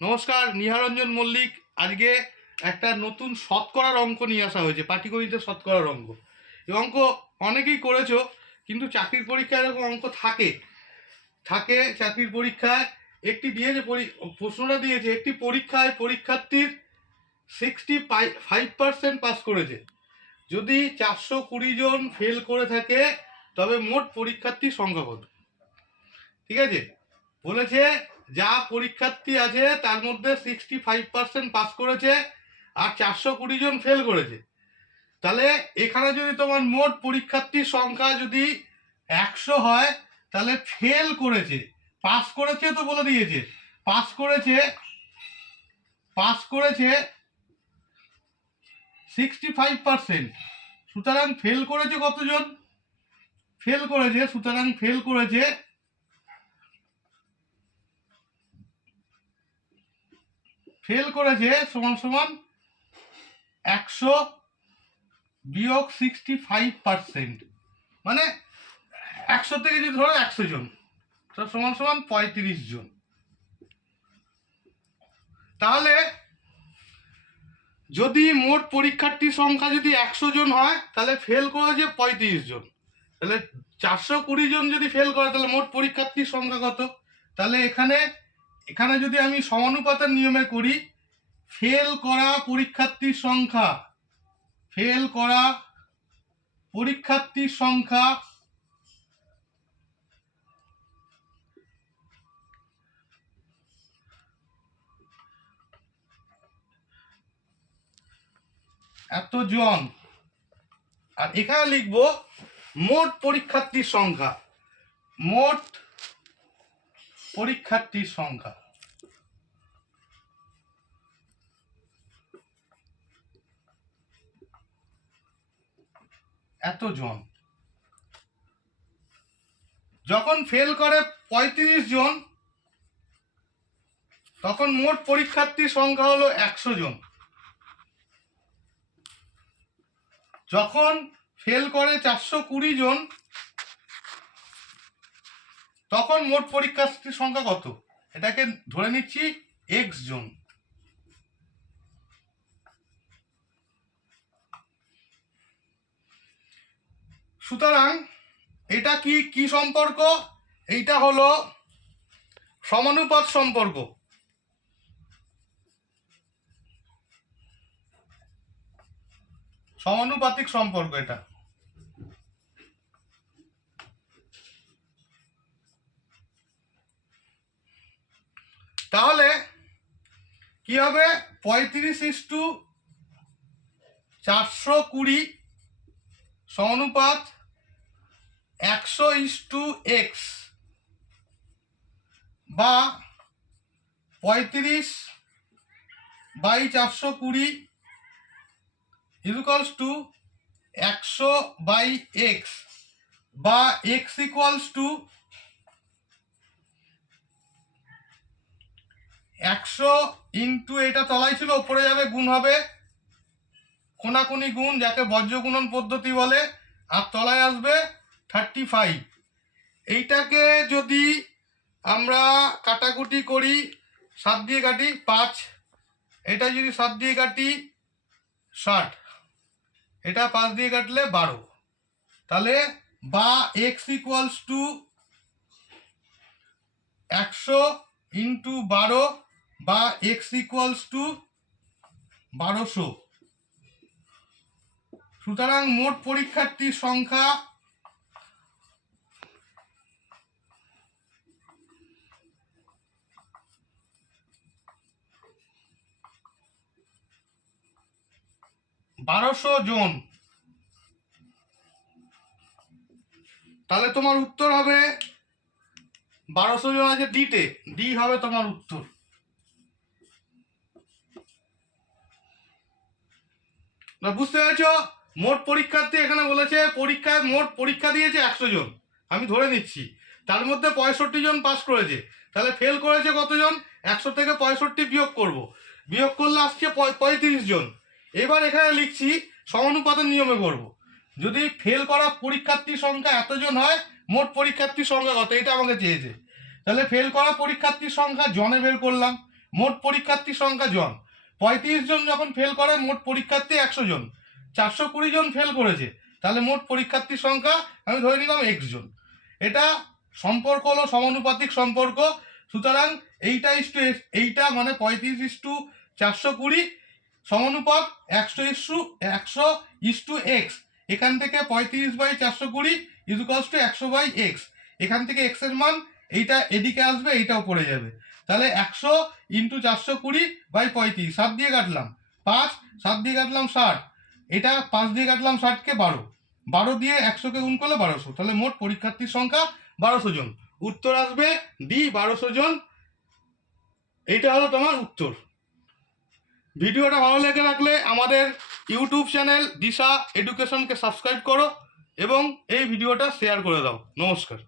নমস্কার, নিহারঞ্জন মল্লিক। আজকে একটা নতুন শতকরার অঙ্ক নিয়ে আসা হয়েছে, পাটিগণিতের শতকরার অঙ্ক। এই অঙ্ক অনেকেই করেছো, কিন্তু চাকরির পরীক্ষায় এরকম অঙ্ক থাকে থাকে চাকরির পরীক্ষায় একটি দিয়েছে, প্রশ্নটা দিয়েছে একটি পরীক্ষায় পরীক্ষার্থীর 65% পাস করেছে। যদি 420 জন ফেল করে থাকে তবে মোট পরীক্ষার্থীর সংখ্যা কত? ঠিক আছে, বলেছে যা পরীক্ষার্থী আছে তার মধ্যে 65% পাস করেছে আর 420 জন ফেল করেছে। তাহলে এখানে যদি তোমার মোট পরীক্ষার্থীর সংখ্যা যদি 100 হয়, তাহলে ফেল করেছে, পাস করেছে তো বলে দিয়েছে, পাস করেছে 65%। সুতরাং ফেল করেছে কতজন? সুতরাং ফেল করেছে সমান সমান 100 বিয়োগ 65%, মানে 100 থেকে যদি ধরো 100 জন, সমান সমান 35 জন। তাহলে যদি মোট পরীক্ষার্থীর সংখ্যা যদি 100 জন হয়, তাহলে ফেল করেছে 35 জন। তাহলে 420 জন যদি ফেল করে, তাহলে মোট পরীক্ষার্থীর সংখ্যা কত? তাহলে এখানে যদি আমি সমানুপাতের নিয়মে করি, ফেল করা পরীক্ষার্থীর সংখ্যা এতজন, আর এখানে লিখবো মোট পরীক্ষার্থীর সংখ্যা এতজন। যখন ফেল করে 35 জন, তখন মোট পরীক্ষার্থীর সংখ্যা হলো 100 জন। যখন ফেল করে 420 জন, তখন মোট পরীক্ষার্থীর সংখ্যা কত? এটাকে ধরে নিচ্ছি x জন। সুতরাং এটা কি সম্পর্ক? এইটা হলো সমানুপাত সম্পর্ক, সমানুপাতিক সম্পর্ক এটা। তাহলে কি হবে? 35:420 সমানুপাত 100:x, বা 35/420 ইকুয়ালস টু 100/x, বা x ইকুয়ালস টু 100 ইন্টু, এটা তলায় ছিল উপরে যাবে, গুণ হবে, কোনাকুনি গুণ, যাকে বজ্র গুণন পদ্ধতি বলে, আর তলায় আসবে 35। এইটাকে যদি আমরা কাটাকুটি করি, 7 দিয়ে কাটি 5, এটা যদি 7 দিয়ে কাটি 60, এটা 5 দিয়ে কাটলে 12। তাহলে বা x ইকুয়ালস টু 100 ইন্টু 12, বা x ইকুয়ালস টু 1200। সুতরাং মোট পরীক্ষার্থীর সংখ্যা বারোশো জন। তাহলে তোমার উত্তর হবে 1200 জন আছে ডিতে, ডি হবে তোমার উত্তর। না, বুঝতে পেরেছো? মোট পরীক্ষার্থী এখানে বলেছে পরীক্ষায় মোট পরীক্ষা দিয়েছে 100 জন, আমি ধরে নিচ্ছি, তার মধ্যে 65 জন পাস করেছে। তাহলে ফেল করেছে কতজন? 100 থেকে 65 বিয়োগ করলে আসছে 35 জন। এবার এখানে লিখছি সমানুপাতের নিয়মে করব। যদি ফেল করা পরীক্ষার্থীর সংখ্যা এতজন হয়, মোট পরীক্ষার্থীর সংখ্যা কত, এটা আমাকে চেয়েছে। তাহলে ফেল করা পরীক্ষার্থীর সংখ্যা জনে বের করলাম, মোট পরীক্ষার্থী সংখ্যা জন। 35 জন যখন ফেল করে মোট পরীক্ষার্থী 100 জন। 420 জন ফেল করেছে, তাহলে মোট পরীক্ষার্থী সংখ্যা আমি ধরে নিলাম x জন। এটা সম্পর্ক হলো সমানুপাতিক সম্পর্ক। সুতরাং এইটা মানে 35:420 সমানুপাত 100:x। এখান থেকে 35/420 = 100/x। এখান থেকে x এর মান এইটা এদিকে আসবে, এইটাও পড়ে যাবে। তাহলে 100 × 420/35, 7 দিয়ে কাটলাম 5, 7 দিয়ে কাটলাম 60, এটা 5 দিয়ে কাটলাম 60কে 12, 12 দিয়ে 100কে গুণ করলে 1200। তাহলে মোট পরীক্ষার্থীর সংখ্যা 1200 জন। উত্তর আসবে ডি, 1200 জন। এইটা হলো তোমার উত্তর। ভিডিওটা ভালো লেগে থাকলে আমাদের ইউটিউব চ্যানেল দিশা এডুকেশনকে সাবস্ক্রাইব করো এবং এই ভিডিওটা শেয়ার করে দাও। নমস্কার।